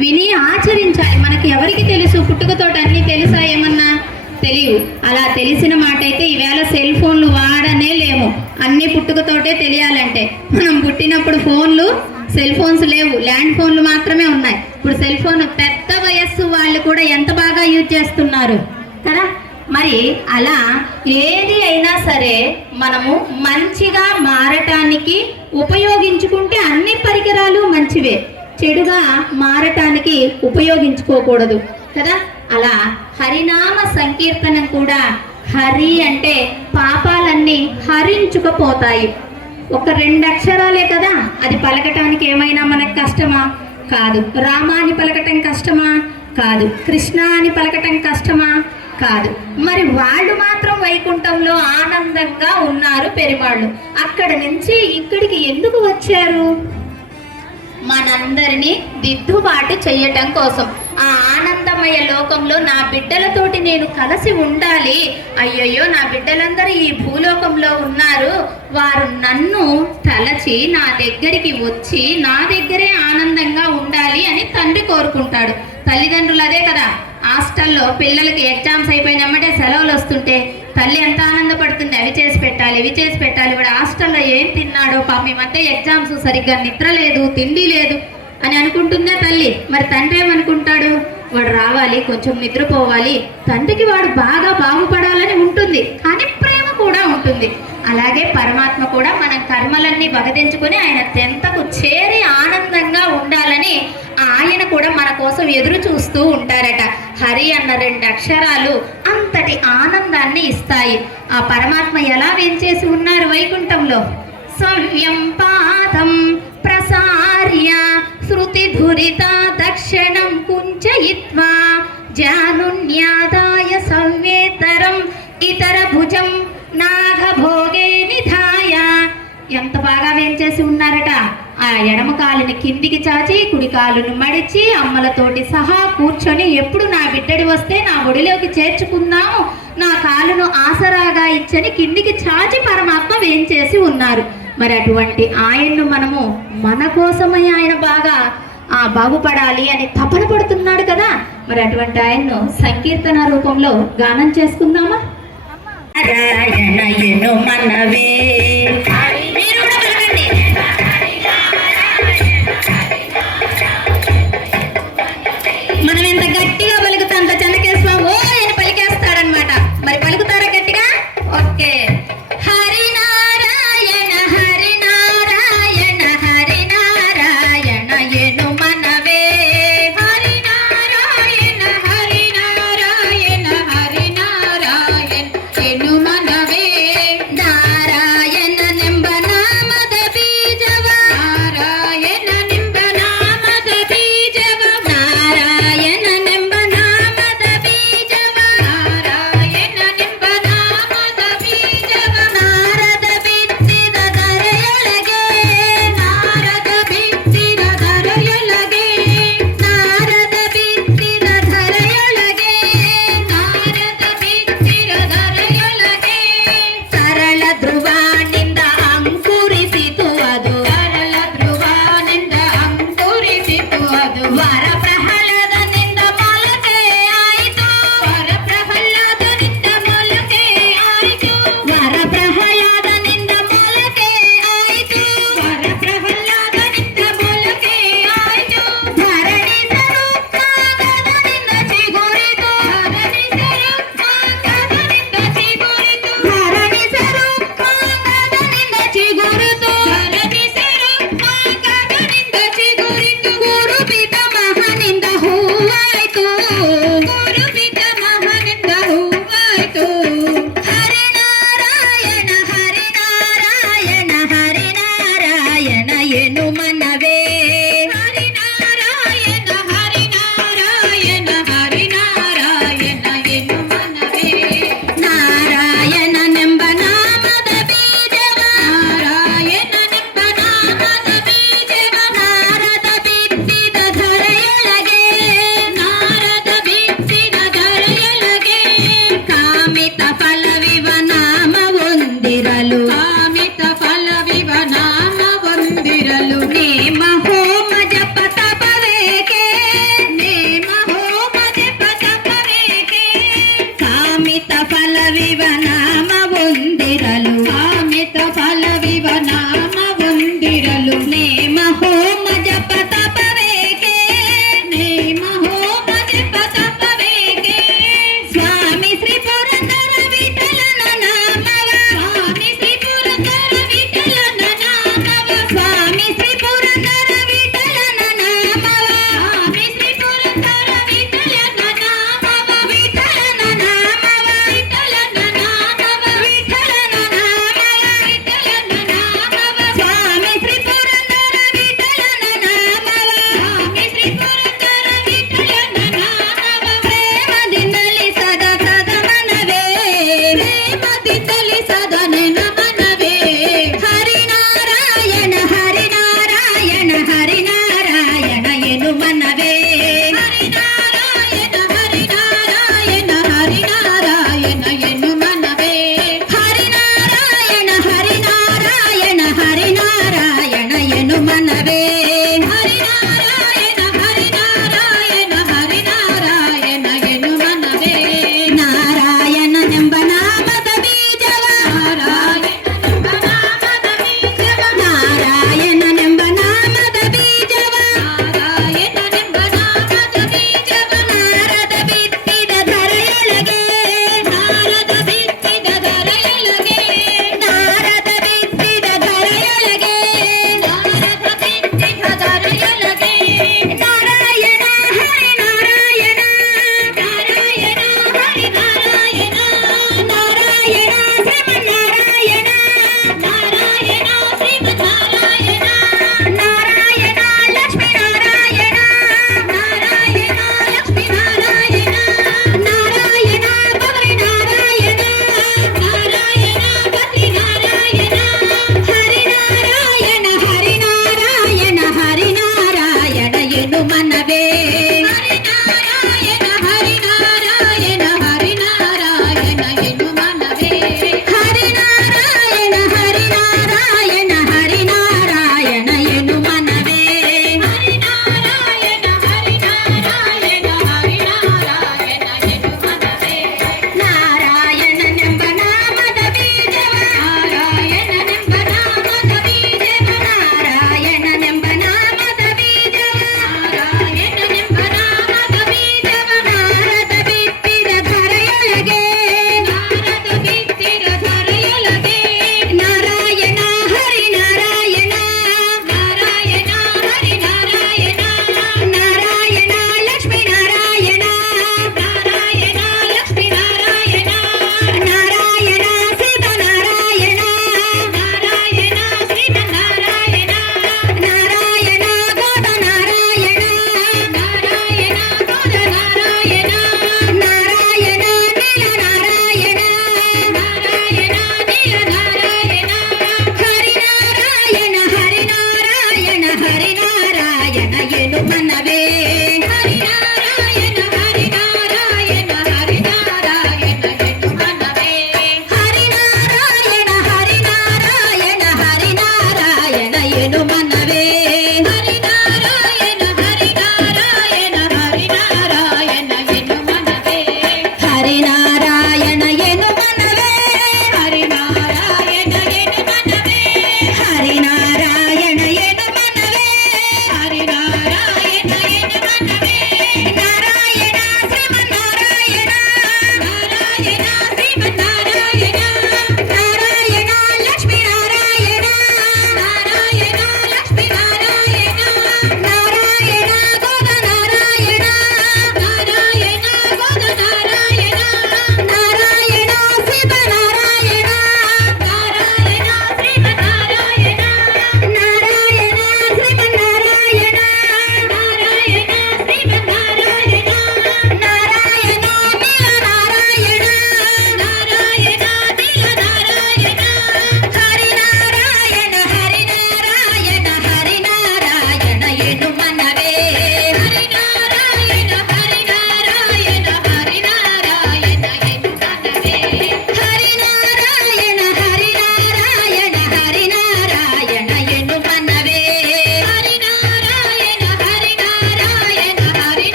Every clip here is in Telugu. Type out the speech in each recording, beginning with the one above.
విని ఆచరించాలి. మనకి ఎవరికి తెలుసు పుట్టుకతోటి అన్ని తెలుసా? ఏమన్నా తెలియవు. అలా తెలిసిన మాట అయితే ఈవేళ సెల్ ఫోన్లు వాడనే లేము. అన్ని పుట్టుకతోటే తెలియాలంటే మనం పుట్టినప్పుడు ఫోన్లు సెల్ ఫోన్స్ లేవు, ల్యాండ్ ఫోన్లు మాత్రమే ఉన్నాయి. ఇప్పుడు సెల్ ఫోన్ పెద్ద వయస్సు వాళ్ళు కూడా ఎంత బాగా యూజ్ చేస్తున్నారు కదా. మరి అలా ఏది అయినా సరే మనము మంచిగా మారటానికి ఉపయోగించుకుంటే అన్ని పరికరాలు మంచివే, చెడుగా మారటానికి ఉపయోగించుకోకూడదు కదా. అలా హరినామ సంకీర్తనం కూడా, హరి అంటే పాపాలన్నీ హరించుకుపోతాయి. ఒక 2 అక్షరాలే కదా, అది పలకటానికి ఏమైనా మనకు కష్టమా? కాదు. రామ అని పలకటం కష్టమా? కాదు. కృష్ణ అని పలకటం కష్టమా? కాదు. మరి వాళ్ళు మాత్రం వైకుంఠంలో ఆనందంగా ఉన్నారు పెరివాళ్ళు. అక్కడ నుంచి ఇక్కడికి ఎందుకు వచ్చారు? మనందరినీ దిద్దుబాటు చెయ్యటం కోసం. ఆ ఆనందమయ లోకంలో నా బిడ్డలతోటి నేను కలిసి ఉండాలి. అయ్యయ్యో, నా బిడ్డలందరూ ఈ భూలోకంలో ఉన్నారు, వారు నన్ను తలచి నా దగ్గరికి వచ్చి నా దగ్గరే ఆనందంగా ఉండాలి అని తండ్రి కోరుకుంటాడు. తల్లిదండ్రులు అదే కదా. హాస్టల్లో పిల్లలకి ఎగ్జామ్స్ అయిపోయినమ్మటే సెలవులు వస్తుంటే తల్లి ఎంత ఆనందపడుతుంది. అవి చేసి పెట్టాలి, ఇవి చేసి పెట్టాలి. వాడు హాస్టల్లో ఏం తిన్నాడో, పాపం ఈ మధ్య ఎగ్జామ్స్ సరిగ్గా నిద్ర లేదు, తిండి లేదు అని అనుకుంటుందే తల్లి. మరి తండ్రి ఏమనుకుంటాడు? వాడు రావాలి, కొంచెం నిద్రపోవాలి, తండ్రికి వాడు బాగా బాగుపడాలని ఉంటుంది, కానీ ప్రేమ కూడా ఉంటుంది. అలాగే పరమాత్మ కూడా మన కర్మలన్నీ వగదించుకొని ఆయన తెంతకు చేరి ఆనందంగా ఉండాలని ఆయన కూడా మన కోసం ఎదురు చూస్తూ ఉంటారట. హరి అన్న 2 అక్షరాలు అంతటి ఆనందాన్ని ఇస్తాయి. ఆ పరమాత్మ ఎలా వేంచేసి ఉన్నారు వైకుంఠంలో? సవ్యం పాదం ప్రసార్య శృతి ధురిత దక్షిణం కుంచయిత్వా జానున్యాదాయ సవ్యేతరం ఇతర భుజం నాగభోగే నిధాయ. ఎంత బాగా వేంచేసి ఉన్నారట. ఆ ఎడమ కాలుని కిందికి చాచి కుడి కాలును మడిచి అమ్మలతోటి సహా కూర్చొని, ఎప్పుడు నా బిడ్డడి వస్తే నా ఒడిలోకి చేర్చుకుందాము, నా కాలును ఆసరాగా ఇచ్చని కిందికి చాచి పరమాత్మ వేంచేసి ఉన్నారు. మరి అటువంటి ఆయన్ను మనము మన కోసమై ఆయన బాగా బాగుపడాలి అని తపన పడుతున్నాడు కదా. మరి అటువంటి ఆయన్ను సంకీర్తన రూపంలో గానం చేసుకుందామా? నారాయణ మనవే, మీరు కూడా పలకండి. మనం ఎంత గట్టిగా పలుకుతా అంత చెన్నకేశ్వర ఓ అని పలికేస్తాడనమాట. మరి పలుకుతారా గట్టిగా? ఓకే. హరినారాయణ హరినారాయణ హరినారాయణ ఎను మనవే, హరినారాయణ హరినారాయణ హరినారాయణ ఎను మనవే, నారాయణ నింబ నామద బీజవ, నారాయణ నింబ నామద బీజవ, నారాయణ నింబ నామద బీజవ, నారాయణ నింబ నామద ಬೀಜವ, ನಾರದ ಬಿತ್ತಿದ ಧರೆಯೊಳಗೆ, ನಾರದ ಬಿತ್ತಿದ ಧರೆಯೊಳಗೆ, ನಾರದ ಬಿತ್ತಿದ ಧರೆಯೊಳಗೆ, ನಾರದ ಬಿತ್ತಿದ ಧರೆಯೊಳಗೆ, ಸರಳ ಧ್ರುವನಿಂದ ಅಂಕುರಿಸಿತು ಅದು, ಸರಳ ಧ್ರುವನಿಂದ ಅಂಕುರಿಸಿತು ಅದು, ವರ ಪ್ರಹ್ಲಾದನಿಂದ ಮೊಲಕೆ ಆಯಿತು, ವರ ಪ್ರಹ್ಲಾದನಿಂದ ಮೊಲಕೆ ಆಯಿತು, ವರ ಪ್ರಹ್ಲಾದನಿಂದ ಮೊಲಕೆ ಆಯಿತು, ವರ ಪ್ರಹ್ಲಾದನಿಂದ ಮೊಲಕೆ ಆಯಿತು, ಧರಣಿಸರು ಕಾಗದನಿಂದ ಚಿಗುರಿತು, ಧರಣಿಸರು ಕಾಗದನಿಂದ ಚಿಗುರಿತು, ಧರಣಿಸರು ಕಾಗದನಿಂದ ಚಿಗುರಿತು, ಧರಣಿಸರು ಕಾಗದನಿಂದ ಚಿಗುರಿತು, ಗುರು ಪಿತಾಮಹನಿಂದ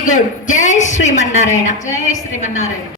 వెరీ గుడ్. జై శ్రీమన్నారాయణ. జై శ్రీమన్నారాయణ.